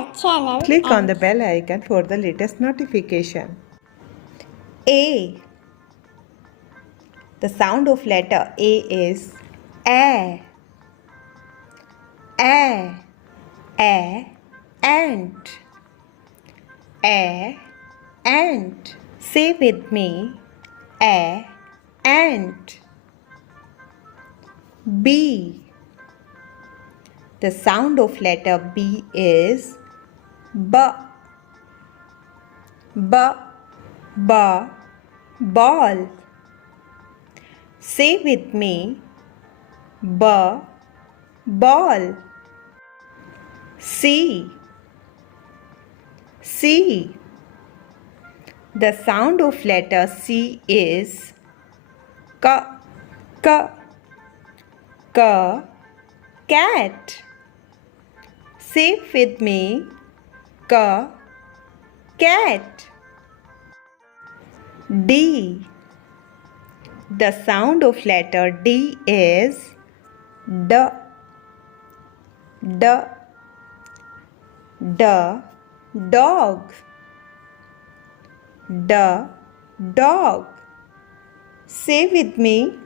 our channel. Click on the bell icon for the latest notification. A. The sound of letter A is A. A. Ant. Ant. Say with me. Ant. B. The sound of letter B is B. Ball. Say with me. Ball. C. The sound of letter C is cat. Say with me. Cat. D. The sound of letter D is dog. Dog. Say with me.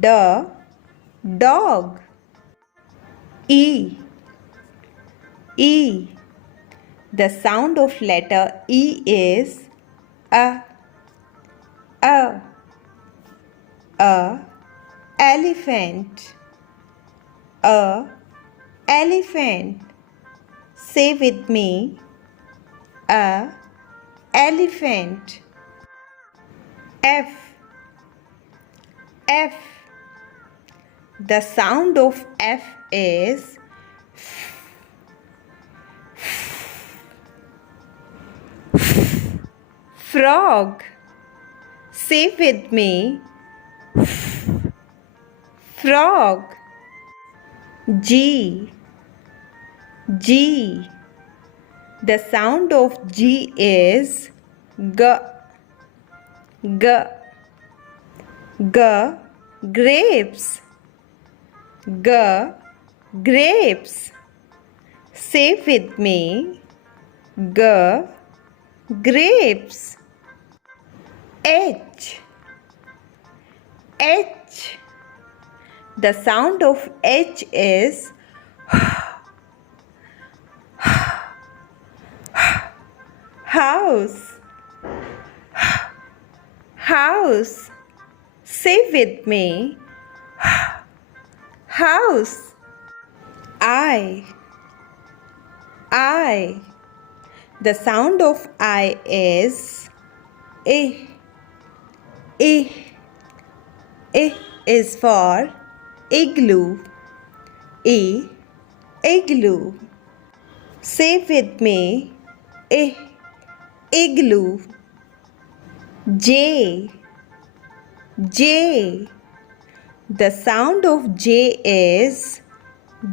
Dog. E. The sound of letter E is elephant. Elephant. Say with me. Elephant. F. The sound of F is frog. Say with me. Frog. G. The sound of G is grapes. Grapes. Say with me. Grapes. H. The sound of H is house. Say with me. House. I. The sound of I is is for igloo. Igloo. Say with me. Igloo. J. The sound of J is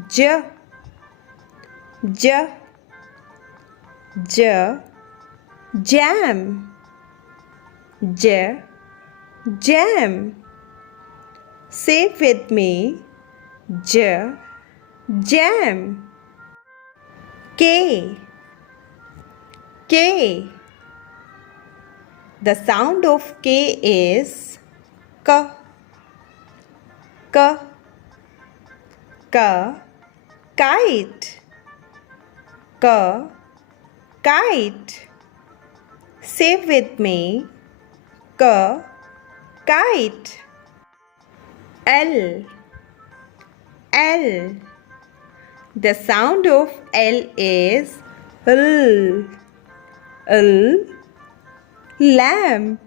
jam. Jam. Say with me. Jam. K. The sound of K is kite. Kite. Say with me. Kite. L. The sound of L is lamp.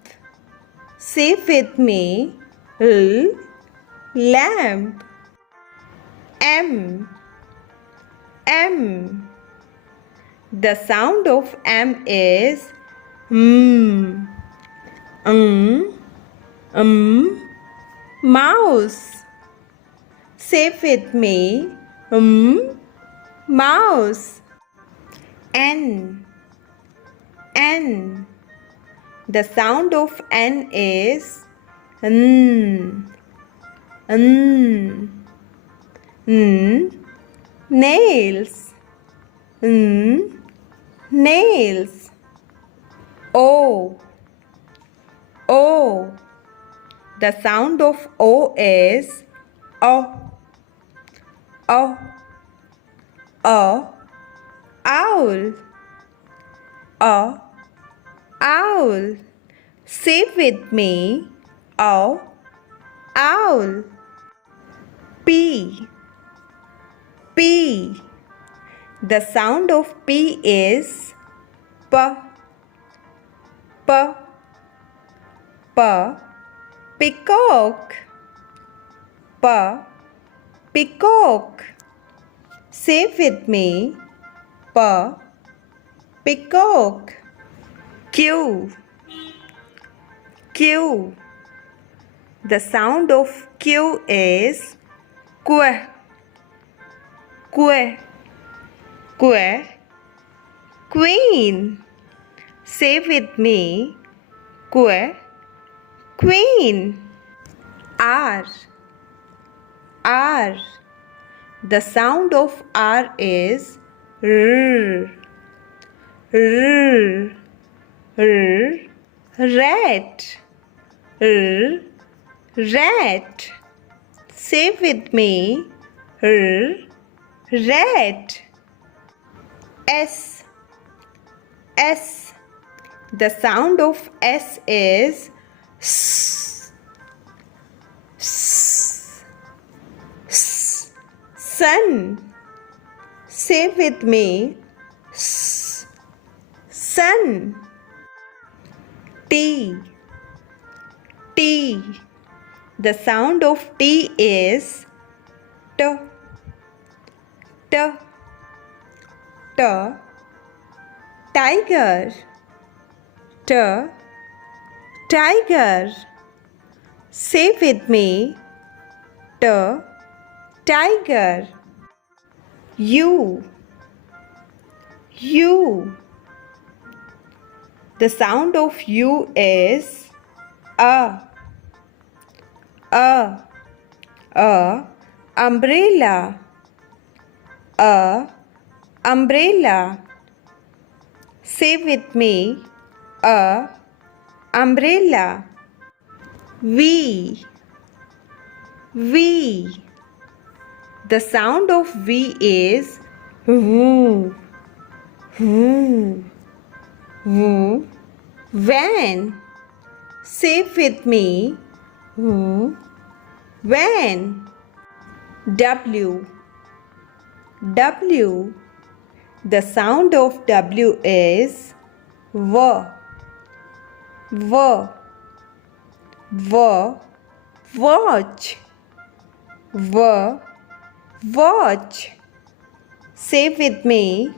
Say with me. Lamp. M. The sound of M is mouse. Say with me. Mouse. N. The sound of N is nails. nails. O. O. The sound of O is O. O. O. Owl. O. Owl. Say with me. O. Owl. P. P. The sound of P is P. P. P. Peacock. P. Peacock. Say with me. P. Peacock. Q. Q. The sound of Q is que. Que. Que. Queen. Say with me. Que. Queen. R. R. The sound of R is R. R. R. Rat. R. Rat. Say with me. R. Rat. S. S. The sound of S is S. S. S. Sun. Say with me. S. Sun. T. T. The sound of T is T. T. T. Tiger. T. Tiger. Say with me. T. Tiger. U. U. The sound of U is A. A. A. Umbrella. A. Umbrella. Say with me. A. Umbrella. V. V. The sound of V is V. V. V. Van. Say with me. V. Van. W. W. The sound of W is V. V. V. Watch. V. Watch. Say with me.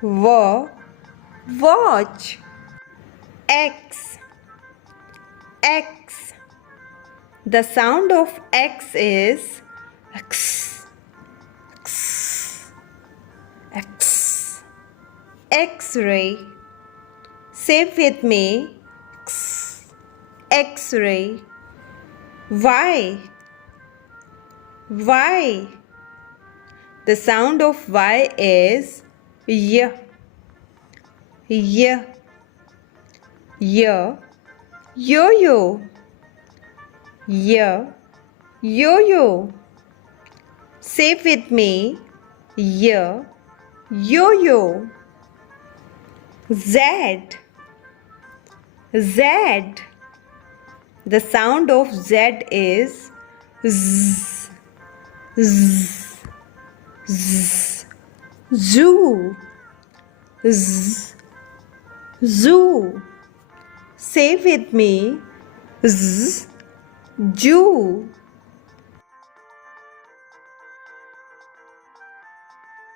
V. Watch. X. X. The sound of X is X. X. X. X-ray. Say with me. X. X-ray. Y. Y. The sound of Y is Y. Y. Y. Yo-yo. Y. Yo-yo. Say with me. Y. Yo-yo. Z. Z. The sound of Z is Z. Z. Z. Zoo. Z. Zoo. Say with me. Z. Zoo.